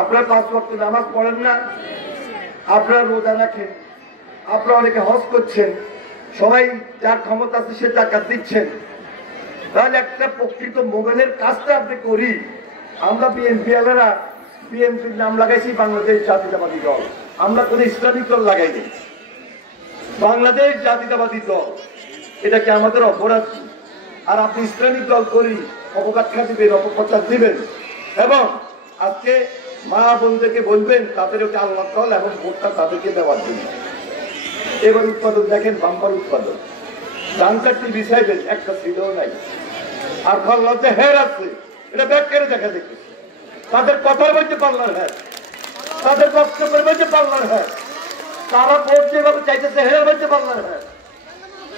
আপনারা 5 ওয়াক্ত নামাজ পড়েন না, আপনারা রোজা রাখেন, আপনারা অনেকে হজ করছেন, সবাই যার ক্ষমতা আছে সে জাকাত দিচ্ছেন, তাহলে একটা প্রকৃত মোমেনের কাজটা আপনি করি। আমরা বিএনপিওয়ালারা বিএনপির নাম লাগাইছি বাংলাদেশ জাতীয়তাবাদী দল, আমরা কোনো ইসলামিক দল লাগাইনি, বাংলাদেশ জাতীয়তাবাদী দল। এটা কি আমাদের অপরাধ? আর আপনি ইসলামিক দল করি অপব্যাখ্যা দিবেন, অপপ্রচার দিবেন, এবং আজকে মা বোনদেরকে বলবেন তাদের ওটা আল্লাহ দল এবং ভোটটা তাদেরকে দেওয়ার জন্য। এবার উৎপাদন দেখেন, বাম্পার উৎপাদন, ধান চারটি বিছাইবেন একটা ছিলও নাই, আর ফল্লাতে হের আছে, এটা ব্যাক করে দেখা দেখবে। তাদের কথার মধ্যে পাল্লার হ্যাঁ, তাদের বক্তব্যের মধ্যে পাল্লার হ্যাঁ, তারা ভোট যেভাবে চাইতেছে হের মধ্যে পাল্লার হ্যাঁ,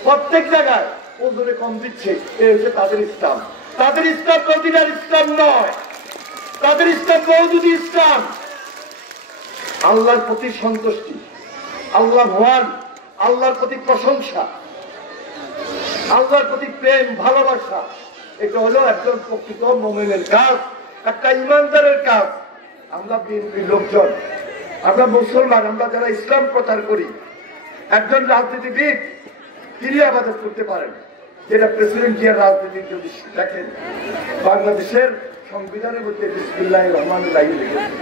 প্রত্যেক জায়গায় ওজনে কম দিচ্ছে। এই হচ্ছে তাদের ইসলাম। তাদের ইসলাম মদিনার ইসলাম নয়, তাদের ইসলাম মওদুদি ইসলাম। আল্লাহর প্রতি সন্তুষ্টি, আল্লাহ ভগবান, আল্লাহর প্রতি প্রশংসা, আল্লাহর প্রতি প্রেম ভালোবাসা, এটা হলো একজন প্রকৃত মুমিনের কাজ, একটা ইমানদারের কাজ। আমরা বিএনপির লোকজন, আমরা মুসলমান, আমরা যারা ইসলাম প্রচার করি, একজন রাজনীতিবিদ তিনি আবাদত করতে পারেন, যেটা প্রেসিডেন্ট জিয়ার রাজনীতি যদি দেখেন, বাংলাদেশের সংবিধানের মধ্যে বিসমিল্লাহির রহমানির রহিম লিখেছে।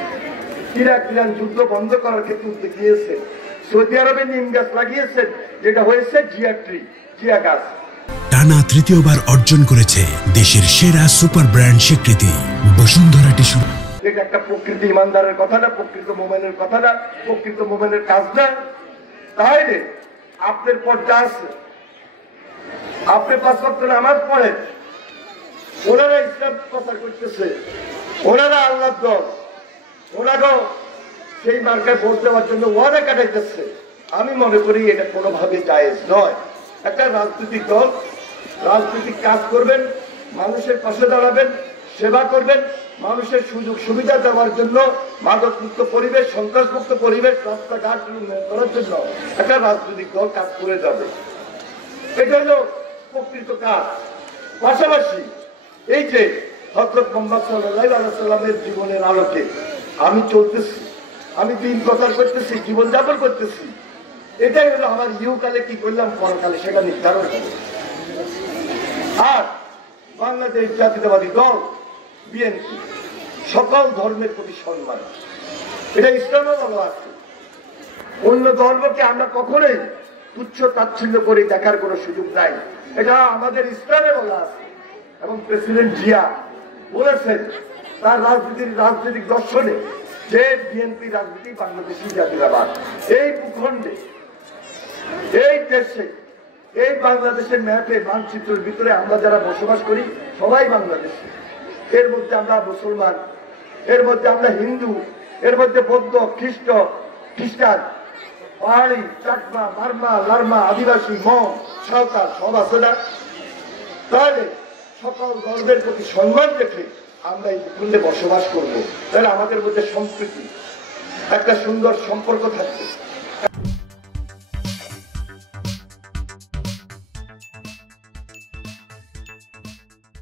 ইরাক ইরান যুদ্ধ বন্ধ করার ক্ষেত্রে উদ্যোগ নিয়েছেন, সৌদি আরবে নিম গাছ লাগিয়েছেন, যেটা হয়েছে জিয়া ট্রি, জিয়া গাছ। টানা তৃতীয়বার অর্জন করেছে দেশের সেরা সুপার ব্র্যান্ড স্বীকৃতি বসুন্ধরা টিস্যু। এটা একটা প্রকৃত ইমানদারের কথা না, প্রকৃত মোমেনের কথা না, প্রকৃত মোমেনের কাজ না। তাহলে আপনার পর্দা আছে, আপনি 5 ওয়াক্ত নামাজ পড়েন, ওনারা ইসলাম প্রচার করতেছে, ওনারা আল্লাহর দল, ওনারাও সেই মার্কায় ভোট দেওয়ার জন্য ওয়াদা কাটাইতেছে। আমি মনে করি এটা কোনোভাবে জায়েজ নয়। একটা রাজনৈতিক দল রাজনৈতিক কাজ করবেন, মানুষের পাশে দাঁড়াবেন, সেবা করবেন, মানুষের সুযোগ সুবিধা দেওয়ার জন্য, মাদকমুক্ত পরিবেশ, সন্ত্রাসমুক্ত পরিবেশ, রাস্তাঘাট উন্নয়ন করার জন্য একটা রাজনৈতিক দল কাজ করে যাবে। এটা হলো প্রকৃত কাজ। পাশাপাশি এই যে হযরত মুহাম্মদ সাল্লাল্লাহু আলাইহি সাল্লামের জীবনের আলোকে আমি চলতেছি, আমি দিন প্রচার করতেছি, জীবনযাপন করতেছি, এটাই হলো আমার ইহকালে কি করলাম, পরকালে সেটা নির্ধারণ হবে। আর বাংলাদেশ জাতীয়তাবাদী দল বিএনপি সকল ধর্মের প্রতি সম্মান, এটা ইসলামে বলা আছে। অন্য ধর্মকে আমরা কখনোই তুচ্ছ তাচ্ছিল্য করে দেখার কোনো সুযোগ নাই, এটা আমাদের ইসলামে বলা আছে। এবং প্রেসিডেন্ট জিয়া বলেছেন তার রাজনৈতিক দর্শনে যে বিএনপি রাজনীতি বাংলাদেশি জাতীয়তাবাদ। এই ভূখণ্ডে, এই দেশে, এই বাংলাদেশের ম্যাপে, মানচিত্রের ভিতরে আমরা যারা বসবাস করি সবাই বাংলাদেশি। এর মধ্যে আমরা মুসলমান, এর মধ্যে আমরা হিন্দু, এর মধ্যে বৌদ্ধ, খ্রিস্টান, পাহাড়ি, চাকমা, মারমা, লারমা, আদিবাসী, মগ, সাঁওতাল সব আছে না? তাহলে সকল ধর্মের প্রতি সম্মান রেখে আমরা এই ভূখণ্ডে বসবাস করবো, তাহলে আমাদের মধ্যে সম্প্রীতি, একটা সুন্দর সম্পর্ক থাকবে।